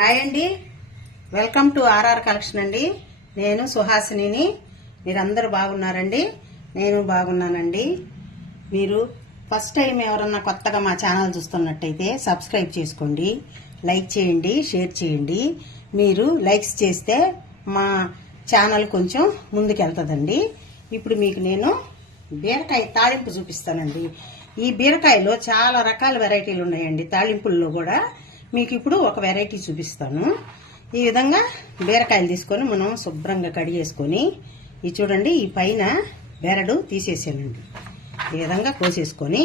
Hi అండి, welcome to RR collection అండి. నేను సుహాసినిని. మీరందరూ బాగున్నారండి? నేను బాగున్నానండి. మీరు ఫస్ట్ టైం ఎవరన్నా కొత్తగా మా ఛానల్ చూస్తున్నట్టయితే సబ్స్క్రైబ్ చేసుకోండి, లైక్ చేయండి, షేర్ చేయండి. మీరు లైక్స్ చేస్తే మా ఛానల్ కొంచెం ముందుకెళ్తుందండి. ఇప్పుడు మీకు నేను బీరకాయ తాళింపు చూపిస్తానండి. ఈ బీరకాయలో చాలా రకాల వెరైటీలు ఉన్నాయండి. తాళింపుల్లో కూడా మీకు ఇప్పుడు ఒక వెరైటీ చూపిస్తాను. ఈ విధంగా బీరకాయలు తీసుకొని మనం శుభ్రంగా కడిగేసుకొని, ఇది చూడండి, ఈ పైన బెరడు తీసేసానండి. ఈ విధంగా కోసేసుకొని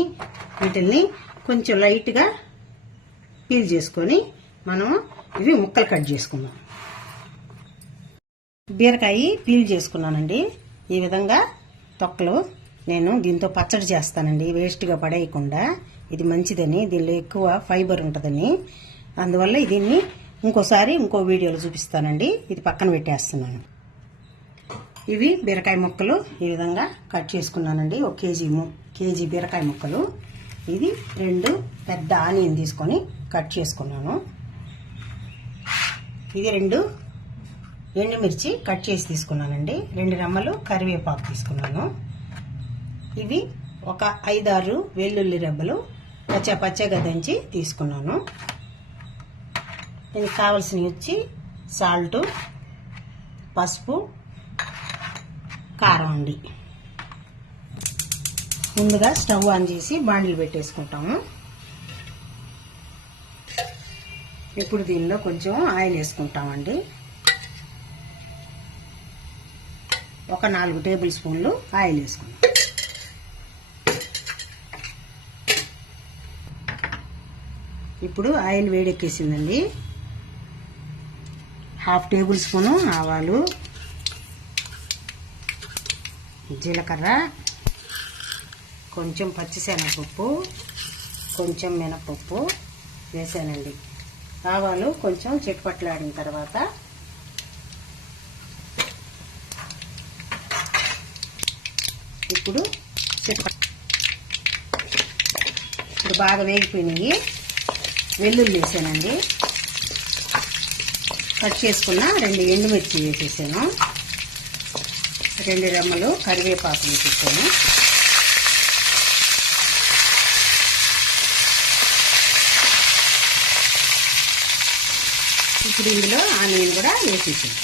వీటిల్ని కొంచెం లైట్గా పీల్ చేసుకొని మనం ఇవి ముక్కలు కట్ చేసుకుందాం. బీరకాయ పీల్ చేసుకున్నానండి. ఈ విధంగా తొక్కలు నేను దీంతో పచ్చడి చేస్తానండి, వేస్ట్గా పడేయకుండా. ఇది మంచిదని, దీనిలో ఎక్కువ ఫైబర్ ఉంటుందని, అందువల్ల దీన్ని ఇంకో వీడియోలో చూపిస్తానండి. ఇది పక్కన పెట్టేస్తున్నాను. ఇవి బీరకాయ ముక్కలు ఈ విధంగా కట్ చేసుకున్నానండి. ఒక కేజీ బీరకాయ ముక్కలు. ఇది 2 పెద్ద ఆనియన్ తీసుకొని కట్ చేసుకున్నాను. ఇది 2 ఎండుమిర్చి కట్ చేసి తీసుకున్నానండి. 2 రెమ్మలు కరివేపాకు తీసుకున్నాను. ఇవి ఒక 5-6 వెల్లుల్లి రెబ్బలు పచ్చగా దంచి తీసుకున్నాను. దీనికి కావలసినవి వచ్చి సాల్ట్, పసుపు, కారం అండి. ముందుగా స్టవ్ ఆన్ చేసి బాండిల్ పెట్టేసుకుంటాము. ఇప్పుడు దీనిలో కొంచెం ఆయిల్ వేసుకుంటామండి. ఒక 4 టేబుల్ స్పూన్లు ఆయిల్ వేసుకుంటాం. ఇప్పుడు ఆయిల్ వేడెక్కేసిందండి. 1/2 టేబుల్ స్పూను ఆవాలు, జీలకర్ర, కొంచెం పచ్చిశనగపప్పు, కొంచెం మినపప్పు వేసానండి. ఆవాలు కొంచెం చిటపట్లాడిన తర్వాత ఇప్పుడు బాగా వేగిపోయినాయి. వెల్లుల్లి వేసానండి. కట్ చేసుకున్న 2 ఎండుమిర్చి వేసేసాను. 2 రెమ్మలు కరివేపాకు వేసేసాను. ఇప్పుడు ఇందులో ఆనియన్ కూడా వేసేసాను.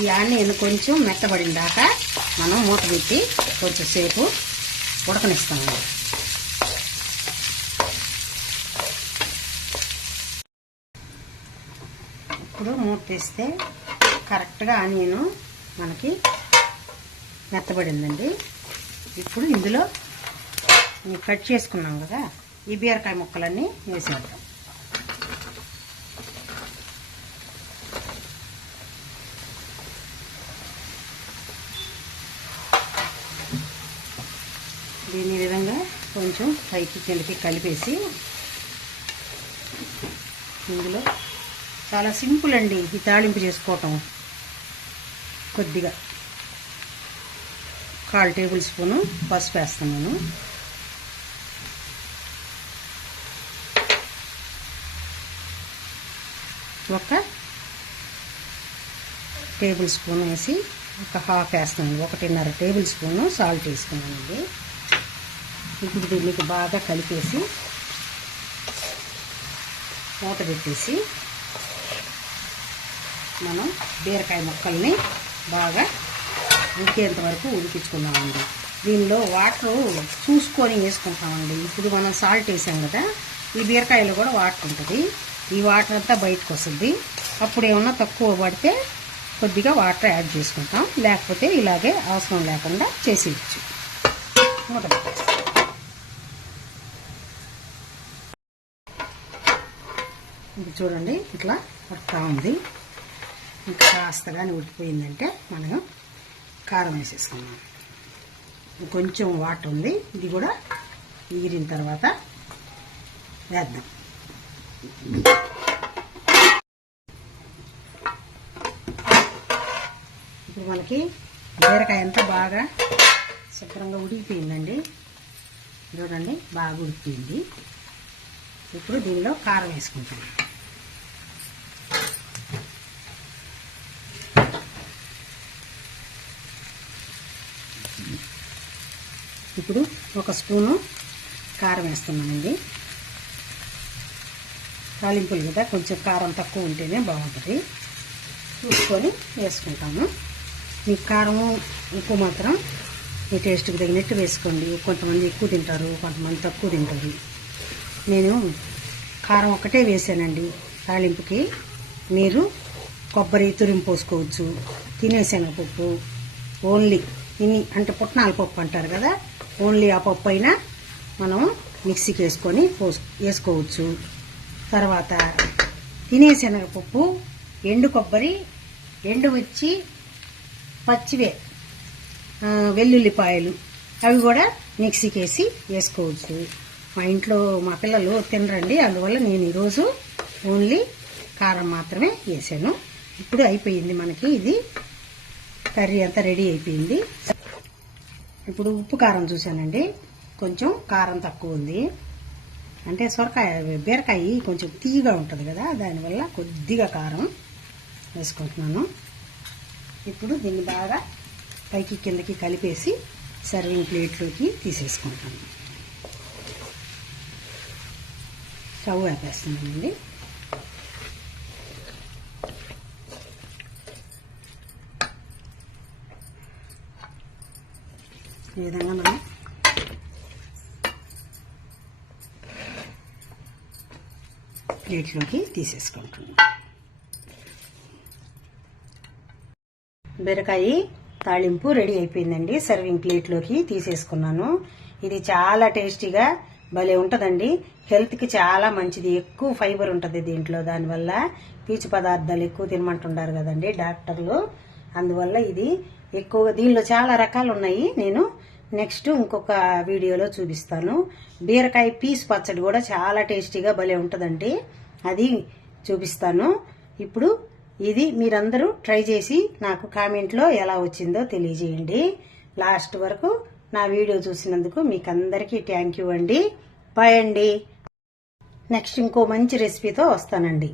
ఈ ఆనియన్ కొంచెం మెత్తబడిన దాకా మనం మూత పెట్టి కొంచెం సేపు ఉడకనిస్తాము. ఇప్పుడు మూత తీస్తే కరెక్ట్గా ఆనియన్ మనకి మెత్తబడిందండి. ఇప్పుడు ఇందులో కట్ చేసుకున్నాం కదా ఈ బీరకాయ ముక్కలన్నీ వేసేద్దాం. దీని విధంగా కొంచెం పైకి కిందకి కలిపేసి, ఇందులో చాలా సింపుల్ అండి ఈ తాళింపు చేసుకోవటం. కొద్దిగా 1/4 టేబుల్ స్పూను పసుపు వేస్తున్నాను. ఒక టేబుల్ స్పూన్ వేసి ఒక 1/2 వేస్తున్నాను. 1.5 టేబుల్ స్పూను సాల్ట్ వేసుకున్నానండి. ఇప్పుడు దీనికి బాగా కలిపేసి మూత పెట్టేసి మనం బీరకాయ ముక్కల్ని బాగా ఉడికేంత వరకు ఉడికించుకున్నామండి. దీనిలో వాటర్ చూసుకొని వేసుకుంటామండి. ఇప్పుడు మనం సాల్ట్ వేసాం కదా, ఈ బీరకాయలో కూడా వాటర్ ఉంటుంది. ఈ వాటర్ అంతా బయటకు వస్తుంది. అప్పుడు ఏమన్నా తక్కువ పడితే కొద్దిగా వాటర్ యాడ్ చేసుకుంటాం, లేకపోతే ఇలాగే అవసరం లేకుండా చేసేయచ్చు. మూత పెట్టేస్తాం. ఇది చూడండి, ఇట్లా వస్తూ ఉంది. ఇంకా కాస్తగానే ఉడికిపోయిందంటే మనం కారం వేసేసుకున్నాం. కొంచెం వాటర్ ఉంది, ఇది కూడా ఈరిన తర్వాత వేద్దాం. ఇప్పుడు మనకి బీరకాయ అంతా బాగా శుభ్రంగా ఉడికిపోయిందండి. చూడండి, బాగా ఉడికిపోయింది. ఇప్పుడు దీనిలో కారం వేసుకుంటాం. ఇప్పుడు 1 స్పూను కారం వేస్తున్నామండి. తాలింపులు కదా, కొంచెం కారం తక్కువ ఉంటేనే బాగుంటుంది. చూసుకొని వేసుకుంటాము. మీ కారము ఉప్పు మాత్రం మీ టేస్ట్కి తగినట్టు వేసుకోండి. కొంతమంది ఎక్కువ తింటారు, కొంతమంది తక్కువ తింటారు. నేను కారం ఒకటే వేసానండి తాలింపుకి. మీరు కొబ్బరి తురిమి పోసుకోవచ్చు, తినేశనగపప్పు ఓన్లీ ఇన్ని అంటే పుట్నాల పప్పు అంటారు కదా, ఓన్లీ ఆ పప్పు అయినా మనం మిక్సీకి వేసుకొని వేసుకోవచ్చు. తర్వాత తినేశనగపప్పు, ఎండు కొబ్బరి, ఎండుమిర్చి, పచ్చివే వెల్లుల్లిపాయలు అవి కూడా మిక్సీకి వేసి వేసుకోవచ్చు. మా ఇంట్లో మా పిల్లలు తినరండి, అందువల్ల నేను ఈరోజు ఓన్లీ కారం మాత్రమే వేసాను. ఇప్పుడు అయిపోయింది మనకి, ఇది కర్రీ అంతా రెడీ అయిపోయింది. ఇప్పుడు ఉప్పు కారం చూసానండి, కొంచెం కారం తక్కువ ఉంది. అంటే బీరకాయ కొంచెం తీయగా ఉంటుంది కదా, దానివల్ల కొద్దిగా కారం వేసుకుంటున్నాను. ఇప్పుడు దీన్ని బాగా పైకి కిందకి కలిపేసి సర్వింగ్ ప్లేట్లోకి తీసేసుకుంటాను. స్టవ్ ఆపేస్తున్నానండి. ఈ విధంగా మనం ప్లేట్లోకి తీసేసుకుంటున్నాం. బీరకాయ తాళింపు రెడీ అయిపోయిందండి. సర్వింగ్ ప్లేట్లోకి తీసేసుకున్నాను. ఇది చాలా టేస్టీగా భలే ఉంటుందండి. హెల్త్కి చాలా మంచిది, ఎక్కువ ఫైబర్ ఉంటుంది దీంట్లో. దానివల్ల పీచు పదార్థాలు ఎక్కువ తినమంటుంటారు కదండి డాక్టర్లు. అందువల్ల ఇది ఎక్కువగా దీనిలో చాలా రకాలు ఉన్నాయి. నేను నెక్స్ట్ ఇంకొక వీడియోలో చూపిస్తాను. బీరకాయ పీసు పచ్చడి కూడా చాలా టేస్టీగా భలే ఉంటుందండి, అది చూపిస్తాను. ఇప్పుడు ఇది మీరందరూ ట్రై చేసి నాకు కామెంట్లో ఎలా వచ్చిందో తెలియజేయండి. లాస్ట్ వరకు నా వీడియో చూసినందుకు మీకు అందరికీ థ్యాంక్ యూ అండి. బాయ్ అండి. నెక్స్ట్ ఇంకో మంచి రెసిపీతో వస్తానండి.